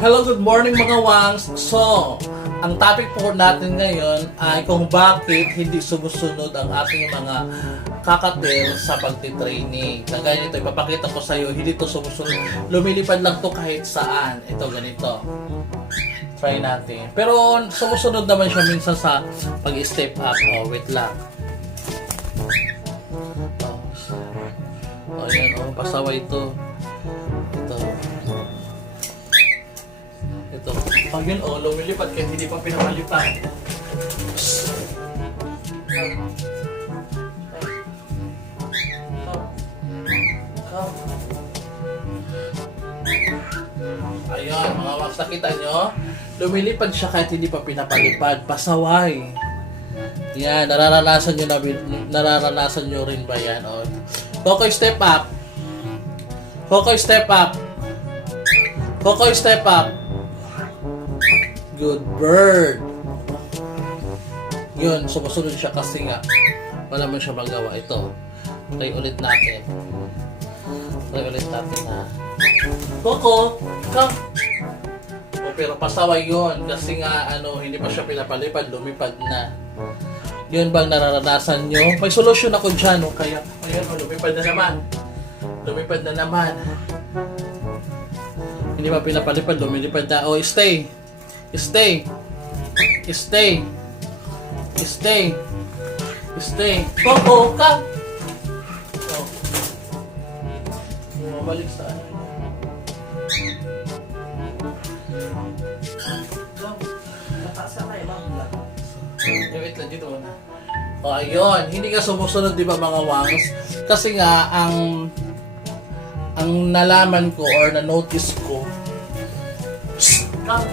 Hello, good morning mga wangs. So, ang topic po natin ngayon ay kung bakit hindi sumusunod ang ating mga kakatil sa pagtitraining. Kagaya nito, ipapakita ko sa iyo, hindi to sumusunod. Lumilipad lang to kahit saan. Ito, ganito. Try natin. Pero sumusunod naman siya minsan sa pag-step up. Oh, wait lang. Oh, yan. Oh, pasaway ito. Ito. Ito. Oh, yun. Oh, lumilipad kahit hindi pa pinapalitan. Ayan, mga wax, nakita nyo? Lumilipad siya kahit hindi pa pinapalipad. Pasaway. Yan, nararanasan nyo rin ba yan? O, Kokoy, step up. Kokoy, step up. Kokoy, step up. Good bird. Yun, sumusunod siya kasi nga wala man siya magawa. Ito. Try ulit natin. Try ulit natin ha. Koko, come. O, pero pasaway yun kasi nga hindi pa siya pinapalipad, lumipad na. Yun bang nararanasan nyo? May solusyon ako dyan, no? Kaya, ayan, lumipad na naman. Lumipad na naman. Hindi pa pinapalipad, lumilipad na. Oh, stay. Stay. Stay. Stay. Stay. Koko, come. Oh. Mabalik sa ano. Wait lang dito na. O ayun, hindi ka sumusunod 'di ba mga wangs? Kasi nga ang nalaman ko or na notice ko. Come.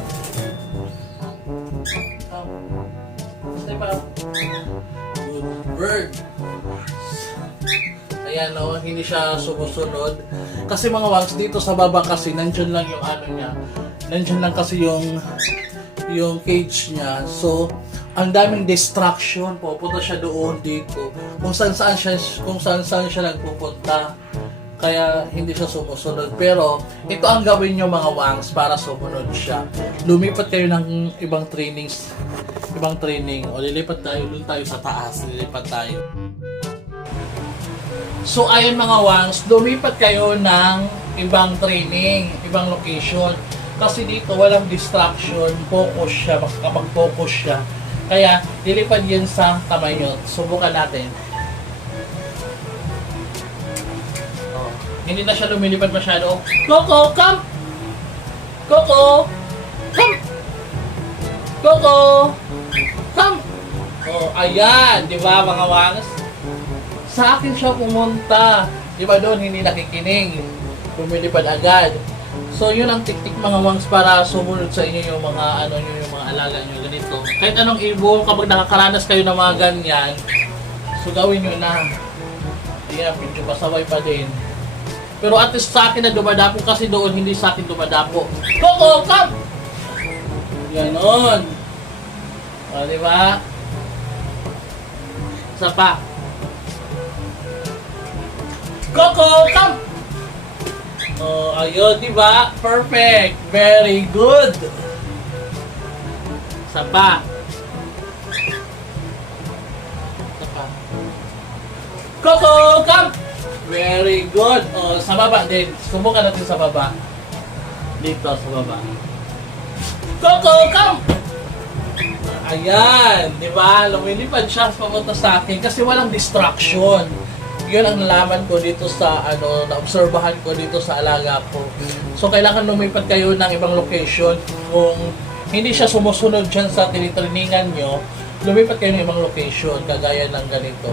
Step up. Good bird. Ayan o, hindi siya sumusunod. Kasi mga wangs dito sa baba kasi nandiyan lang yung niya. Nandiyan lang kasi yung cage niya. So, ang daming distraction, pupunta siya doon dito. Kung saan siya nagpupunta. Kaya hindi siya sumusunod. Pero ito ang gawin niyo mga wangs para sumunod siya. Lumipat kayo ng ibang training. O lilipat tayo doon tayo sa taas. Lilipat tayo. So ayun mga wangs, lumipat kayo ng ibang training, ibang location. Kasi dito walang distraction, focus siya, makakapag-focus siya. Kaya, lilipad yun sa kamay nyo. Subukan natin. Oh, hindi na siya lumilipad masyado. Coco, come! Coco! Come! Coco! Come! Oh, ayan! Di ba mga wangs? Sa akin siya pumunta. Di ba doon hindi nakikinig? Lumilipad agad. So yun ang tiktik mga wangs para sumunod sa inyo yung mga yung mga alaga nyo ganito. Kahit anong ibon, kapag nakakaranas kayo ng mga ganyan, so gawin nyo na. Hindi na, medyo pasaway pa din. Pero at least sa akin na dumadapo kasi doon hindi sa akin dumadapo. Coco, come! Ganon. O, diba? Isa pa. Coco, come! Oh, ayun, di ba? Perfect. Very good. Isa pa. Isa pa. Coco, come! Very good. Oh, sa baba din. Subukan natin sa baba. Dito, sa baba. Coco, come! Ayan, di ba? Lumilipad siya papunta sa akin kasi walang distraction. Yun ang nalaman ko dito sa naobserbahan ko dito sa alaga ko. So kailangan lumipat kayo ng ibang location. Kung hindi siya sumusunod dyan sa tinitrainingan nyo, lumipat kayo ng ibang location kagaya ng ganito.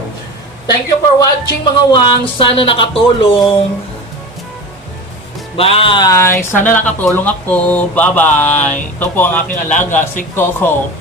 Thank you for watching mga wangs. Sana nakatulong. Bye! Sana nakatulong ako. Bye-bye! Ito po ang aking alaga, si Coco.